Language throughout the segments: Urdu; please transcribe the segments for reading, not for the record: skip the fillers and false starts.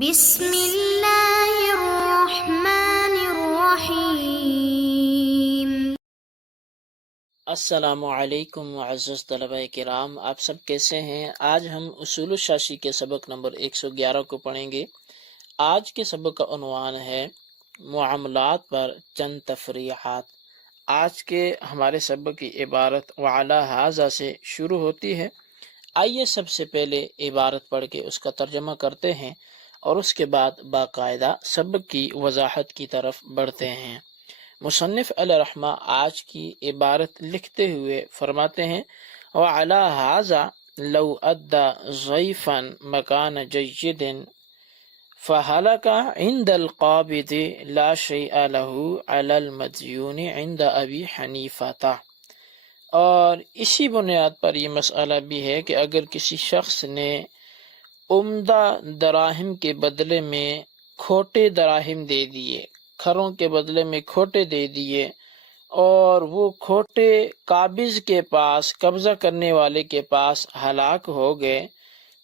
بسم اللہ الرحمن الرحیم۔ السلام علیکم معزز طلبہ کرام، آپ سب کیسے ہیں؟ آج ہم اصول الشاشی کے سبق نمبر 111 کو پڑھیں گے۔ آج کے سبق کا عنوان ہے معاملات پر چند تفریحات۔ آج کے ہمارے سبق کی عبارت وعلی ھذا سے شروع ہوتی ہے۔ آئیے سب سے پہلے عبارت پڑھ کے اس کا ترجمہ کرتے ہیں اور اس کے بعد باقاعدہ سبق کی وضاحت کی طرف بڑھتے ہیں۔ مصنف علیہ رحمہ آج کی عبارت لکھتے ہوئے فرماتے ہیں وعلی ھذا لو ادى ضيفا مکان جید فهلك عند القابض لا شيء له على المديون عند ابی حنیفہ۔ اور اسی بنیاد پر یہ مسئلہ بھی ہے کہ اگر کسی شخص نے عمدہ دراہم کے بدلے میں کھوٹے دراہم دے دیے، کھروں کے بدلے میں کھوٹے دے دیے، اور وہ کھوٹے قابض کے پاس، قبضہ کرنے والے کے پاس ہلاک ہو گئے،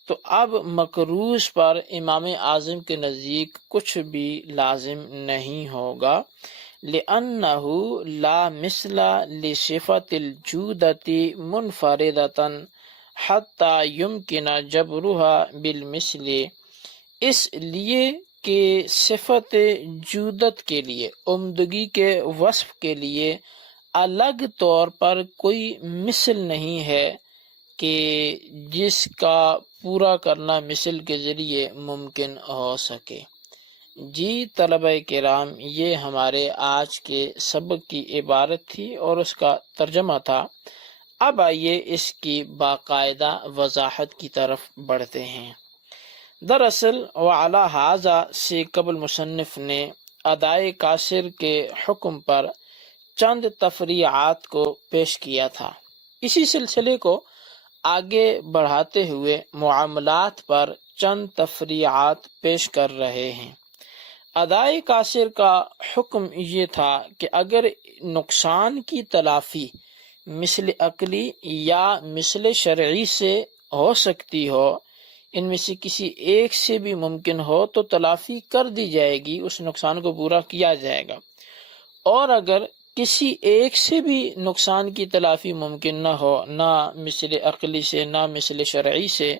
تو اب مقروض پر امام اعظم کے نزدیک کچھ بھی لازم نہیں ہوگا، لأنہ لا مثل لصفة الجودة منفردة حتی یمکن جبرها بالمثل، اس لیے کہ صفت جودت کے لیے، عمدگی کے وصف کے لیے الگ طور پر کوئی مثل نہیں ہے کہ جس کا پورا کرنا مثل کے ذریعے ممکن ہو سکے۔ جی طلبہ کرام، یہ ہمارے آج کے سبق کی عبارت تھی اور اس کا ترجمہ تھا۔ اب آئیے اس کی باقاعدہ وضاحت کی طرف بڑھتے ہیں۔ دراصل وعلی ھذا سے قبل مصنف نے ادائے قاصر کے حکم پر چند تفریعات کو پیش کیا تھا۔ اسی سلسلے کو آگے بڑھاتے ہوئے معاملات پر چند تفریعات پیش کر رہے ہیں۔ ادائے قاصر کا حکم یہ تھا کہ اگر نقصان کی تلافی مثل عقلی یا مثل شرعی سے ہو سکتی ہو، ان میں سے کسی ایک سے بھی ممکن ہو تو تلافی کر دی جائے گی، اس نقصان کو پورا کیا جائے گا۔ اور اگر کسی ایک سے بھی نقصان کی تلافی ممکن نہ ہو، نہ مثل عقلی سے نہ مثل شرعی سے،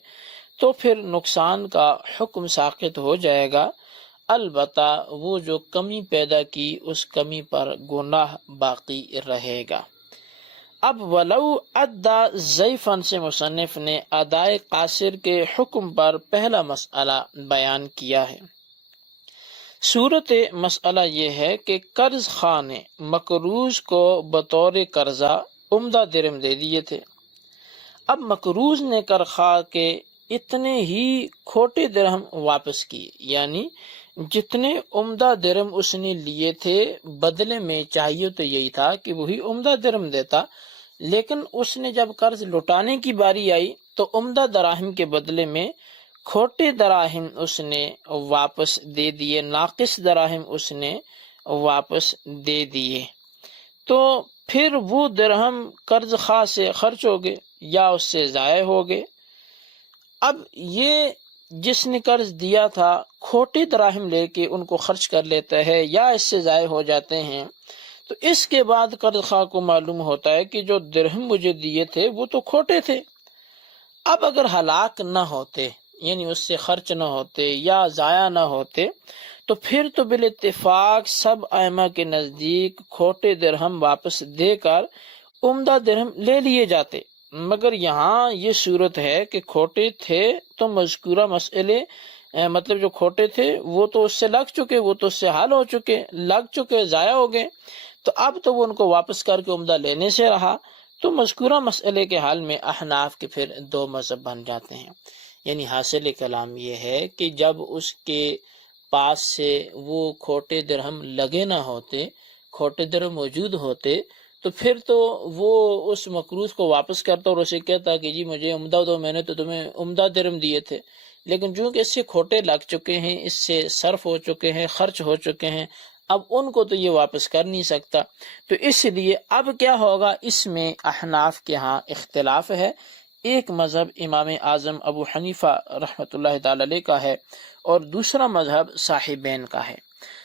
تو پھر نقصان کا حکم ساقط ہو جائے گا، البتہ وہ جو کمی پیدا کی اس کمی پر گناہ باقی رہے گا۔ اب ولو ادا ضیفن سے مصنف نے ادائے قاصر کے حکم پر پہلا مسئلہ بیان کیا ہے۔ صورت مسئلہ یہ ہے کہ قرض خواہ نے مقروض کو بطور قرضہ عمدہ درہم دے دیے تھے۔ اب مقروض نے قرض خواہ کے اتنے ہی کھوٹے درہم واپس کیے، یعنی جتنے عمدہ درہم اس نے لیے تھے بدلے میں چاہیے تو یہی تھا کہ وہی عمدہ درہم دیتا، لیکن اس نے جب قرض لوٹانے کی باری آئی تو عمدہ دراہم کے بدلے میں کھوٹے دراہم اس نے واپس دے دیے، ناقص دراہم اس نے واپس دے دیے، تو پھر وہ درہم قرض خواہ سے خرچ ہو گئے یا اس سے ضائع ہو گئے۔ اب یہ جس نے قرض دیا تھا کھوٹے دراہم لے کے ان کو خرچ کر لیتا ہے یا اس سے ضائع ہو جاتے ہیں، تو اس کے بعد قرض خواہ کو معلوم ہوتا ہے کہ جو درہم مجھے دیے تھے وہ تو کھوٹے تھے۔ اب اگر ہلاک نہ ہوتے، یعنی اس سے خرچ نہ ہوتے یا ضائع نہ ہوتے، تو پھر تو بالاتفاق سب ائمہ کے نزدیک کھوٹے درہم واپس دے کر عمدہ درہم لے لیے جاتے، مگر یہاں یہ صورت ہے کہ کھوٹے تھے تو مذکورہ مسئلے مطلب جو کھوٹے تھے وہ تو اس سے لگ چکے، وہ تو اس سے حل ہو چکے، لگ چکے، ضائع ہو گئے، تو اب تو وہ ان کو واپس کر کے عمدہ لینے سے رہا۔ تو مذکورہ مسئلے کے حل میں احناف کے پھر دو مذہب بن جاتے ہیں۔ یعنی حاصل کلام یہ ہے کہ جب اس کے پاس سے وہ کھوٹے درہم لگے نہ ہوتے، کھوٹے درہم موجود ہوتے، تو پھر تو وہ اس مقروض کو واپس کرتا اور اسے کہتا کہ جی مجھے عمدہ دو، میں نے تو تمہیں عمدہ درہم دیے تھے، لیکن چونکہ اس سے کھوٹے لگ چکے ہیں، اس سے صرف ہو چکے ہیں، خرچ ہو چکے ہیں، اب ان کو تو یہ واپس کر نہیں سکتا، تو اس لیے اب کیا ہوگا، اس میں احناف کے ہاں اختلاف ہے ایک مذہب امام اعظم ابو حنیفہ رحمۃ اللہ تعالی علیہ کا ہے اور دوسرا مذہب صاحبین کا ہے۔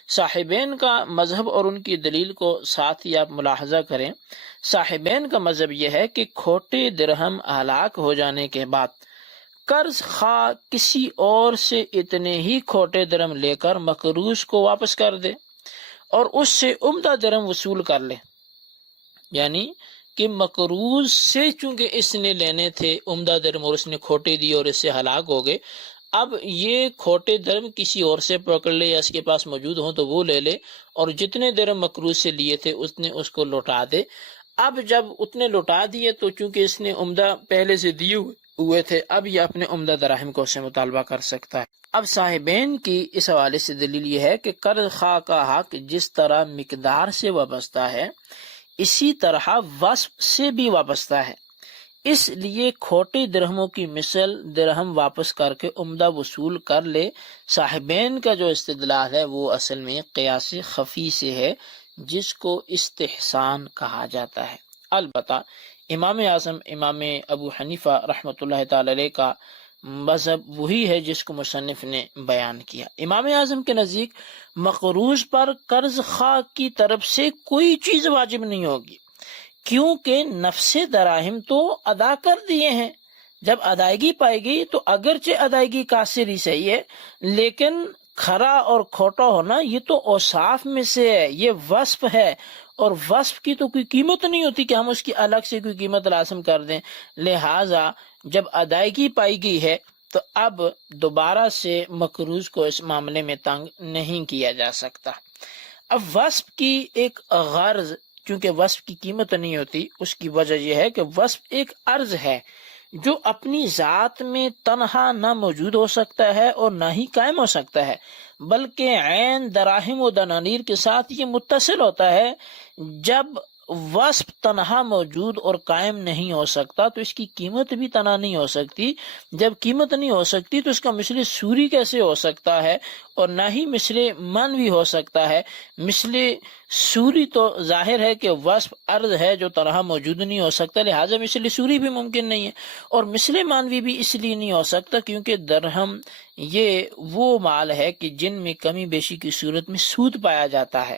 صاحبین کا مذہب اور ان کی دلیل کو ساتھ ہی آپ ملاحظہ کریں۔ صاحبین کا مذہب یہ ہے کہ کھوٹے درہم ہلاک ہو جانے کے بعد قرض خواہ کسی اور سے اتنے ہی کھوٹے درہم لے کر مقروض کو واپس کر دے اور اس سے عمدہ درہم وصول کر لے، یعنی کہ مقروض سے چونکہ اس نے لینے تھے عمدہ درہم اور اس نے کھوٹے دیے اور اس سے ہلاک ہو گئے، اب یہ کھوٹے درہم کسی اور سے پکڑ لے یا اس کے پاس موجود ہوں تو وہ لے لے اور جتنے درہم مقروض سے لیے تھے اس کو لوٹا دے۔ اب جب اتنے لوٹا دیے تو چونکہ اس نے عمدہ پہلے سے دیے ہوئے تھے، اب یہ اپنے عمدہ دراہم کو اسے مطالبہ کر سکتا ہے۔ اب صاحبین کی اس حوالے سے دلیل یہ ہے کہ قرض خواہ کا حق جس طرح مقدار سے وابستہ ہے اسی طرح وصف سے بھی وابستہ ہے، اس لیے کھوٹے درہموں کی مثل درہم واپس کر کے عمدہ وصول کر لے۔ صاحبین کا جو استدلال ہے وہ اصل میں قیاس خفی سے ہے جس کو استحسان کہا جاتا ہے۔ البتہ امام اعظم امام ابو حنیفہ رحمۃ اللہ تعالی علیہ کا مذہب وہی ہے جس کو مصنف نے بیان کیا۔ امام اعظم کے نزدیک مقروض پر قرض خواہ کی طرف سے کوئی چیز واجب نہیں ہوگی، کیونکہ نفس دراہم تو ادا کر دیے ہیں۔ جب ادائیگی پائی گئی تو اگرچہ ادائیگی قاصر ہی صحیح ہے، لیکن کھرا اور کھوٹا ہونا یہ تو اوصاف میں سے ہے، یہ وصف ہے، اور وصف کی تو کوئی قیمت نہیں ہوتی کہ ہم اس کی الگ سے کوئی قیمت لازم کر دیں۔ لہٰذا جب ادائیگی پائی گئی ہے تو اب دوبارہ سے مقروض کو اس معاملے میں تنگ نہیں کیا جا سکتا۔ اب وصف کی ایک غرض، چونکہ وصف کی قیمت نہیں ہوتی، اس کی وجہ یہ ہے کہ وصف ایک عرض ہے جو اپنی ذات میں تنہا نہ موجود ہو سکتا ہے اور نہ ہی قائم ہو سکتا ہے، بلکہ عین دراہم و دنانیر کے ساتھ یہ متصل ہوتا ہے۔ جب وصف تنہا موجود اور قائم نہیں ہو سکتا تو اس کی قیمت بھی تنہا نہیں ہو سکتی۔ جب قیمت نہیں ہو سکتی تو اس کا مثل سوری کیسے ہو سکتا ہے، اور نہ ہی مثل منوی ہو سکتا ہے۔ مثل سوری تو ظاہر ہے کہ وصف عرض ہے جو تنہا موجود نہیں ہو سکتا، لہٰذا مثل سوری بھی ممکن نہیں ہے، اور مثل مانوی بھی اس لیے نہیں ہو سکتا کیونکہ درہم یہ وہ مال ہے کہ جن میں کمی بیشی کی صورت میں سود پایا جاتا ہے،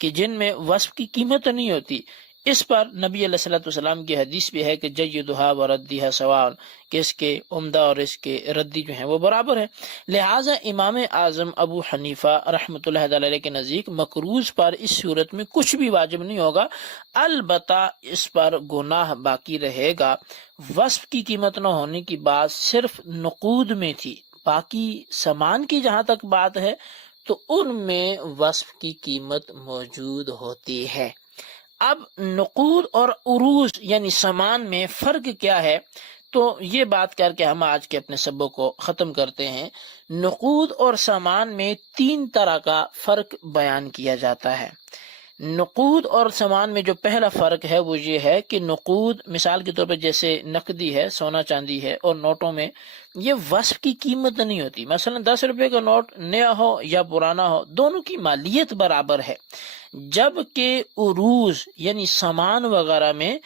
کہ جن میں وصف کی قیمت نہیں ہوتی۔ اس پر نبی علیہ الصلوۃ والسلام کی حدیث بھی ہے کہ جیدھا و ردیھا سواء، کہ اس کے عمدہ اور اس کے ردی جو ہیں وہ برابر ہیں۔ لہٰذا امام اعظم ابو حنیفہ رحمۃ اللہ تعالی علیہ کے نزدیک مقروض پر اس صورت میں کچھ بھی واجب نہیں ہوگا، البتہ اس پر گناہ باقی رہے گا۔ وصف کی قیمت نہ ہونے کی بات صرف نقود میں تھی، باقی سامان کی جہاں تک بات ہے تو ان میں وصف کی قیمت موجود ہوتی ہے۔ اب نقود اور عروض یعنی سامان میں فرق کیا ہے، تو یہ بات کر کے ہم آج کے اپنے سبق کو ختم کرتے ہیں۔ نقود اور سامان میں 3 طرح کا فرق بیان کیا جاتا ہے۔ نقود اور سامان میں جو پہلا فرق ہے وہ یہ ہے کہ نقود مثال کے طور پہ جیسے نقدی ہے، سونا چاندی ہے، اور نوٹوں میں یہ وصف کی قیمت نہیں ہوتی۔ مثلا 10 روپے کا نوٹ نیا ہو یا پرانا ہو، دونوں کی مالیت برابر ہے، جبکہ عروض یعنی سامان وغیرہ میں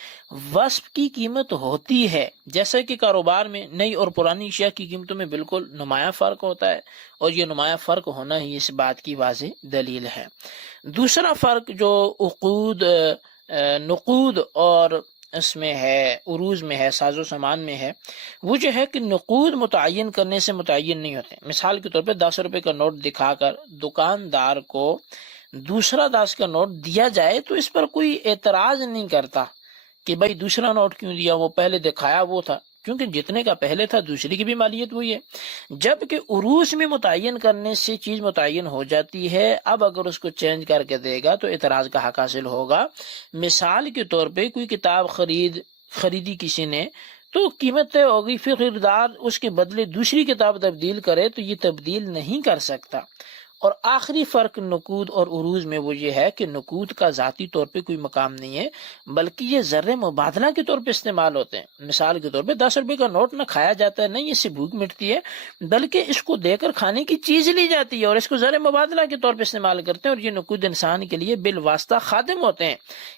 وصف کی قیمت ہوتی ہے۔ جیسا کہ کاروبار میں نئی اور پرانی اشیاء کی قیمتوں میں بالکل نمایاں فرق ہوتا ہے، اور یہ نمایاں فرق ہونا ہی اس بات کی واضح دلیل ہے۔ دوسرا فرق جو نقود اور اس میں ہے، عروض میں ہے، ساز و سامان میں ہے، وہ جو ہے کہ نقود متعین کرنے سے متعین نہیں ہوتے۔ مثال کے طور پہ 10 روپے کا نوٹ دکھا کر دکاندار کو دوسرا 10 کا نوٹ دیا جائے تو اس پر کوئی اعتراض نہیں کرتا کہ بھائی دوسرا نوٹ کیوں دیا، وہ پہلے دکھایا وہ تھا، کیونکہ جتنے کا پہلے تھا دوسری کی بھی مالیت وہی ہے۔ جبکہ عروض میں متعین کرنے سے چیز متعین ہو جاتی ہے، اب اگر اس کو چینج کر کے دے گا تو اعتراض کا حق حاصل ہوگا۔ مثال کے طور پہ کوئی کتاب خریدی کسی نے تو قیمت طے ہوگی، پھر خریدار اس کے بدلے دوسری کتاب تبدیل کرے تو یہ تبدیل نہیں کر سکتا، اور آخری فرق نقود اور عروض میں وہ یہ ہے کہ نقود کا ذاتی طور پہ کوئی مقام نہیں ہے، بلکہ یہ ذر مبادلہ کے طور پہ استعمال ہوتے ہیں۔ مثال کے طور پہ 10 روپے کا نوٹ نہ کھایا جاتا ہے، نہیں اس سے بھوک مٹتی ہے، بلکہ اس کو دے کر کھانے کی چیز لی جاتی ہے اور اس کو ذر مبادلہ کے طور پہ استعمال کرتے ہیں۔ اور یہ نقود انسان کے لیے بالواسطہ خادم ہوتے ہیں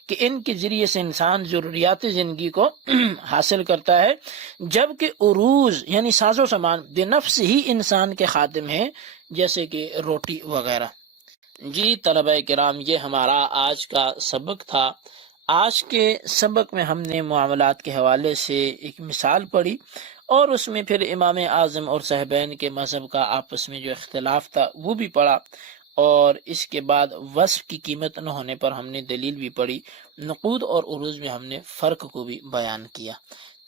کہ ان کے ذریعے سے انسان ضروریات زندگی کو حاصل کرتا ہے، جبکہ عروض یعنی ساز و سامان بنفس ہی انسان کے خادم ہیں، جیسے کہ روٹی وغیرہ۔ جی طلبہ کرام، یہ ہمارا آج کا سبق تھا۔ آج کے سبق میں ہم نے معاملات کے حوالے سے ایک مثال پڑھی اور اس میں پھر امام اعظم اور صاحبین کے مذہب کا آپس میں جو اختلاف تھا وہ بھی پڑھا، اور اس کے بعد وصف کی قیمت نہ ہونے پر ہم نے دلیل بھی پڑھی، نقود اور عروض میں ہم نے فرق کو بھی بیان کیا۔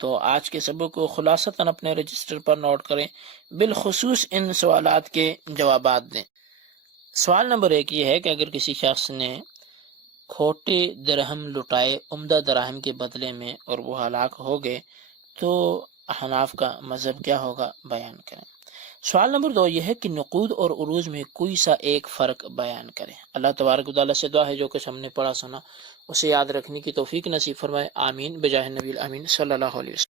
تو آج کے سبق کو خلاصتاً اپنے رجسٹر پر نوٹ کریں، بالخصوص ان سوالات کے جوابات دیں۔ سوال نمبر 1 یہ ہے کہ اگر کسی شخص نے کھوٹے درہم لٹائے عمدہ دراہم کے بدلے میں اور وہ ہلاک ہو گئے تو احناف کا مذہب کیا ہوگا، بیان کریں۔ سوال نمبر 2 یہ ہے کہ نقود اور عروض میں کوئی سا ایک فرق بیان کریں۔ اللہ تبارک و تعالیٰ سے دعا ہے جو کچھ ہم نے پڑھا سنا اسے یاد رکھنے کی توفیق نصیب فرمائے، آمین بجاہ نبی الامین صلی اللہ علیہ وسلم۔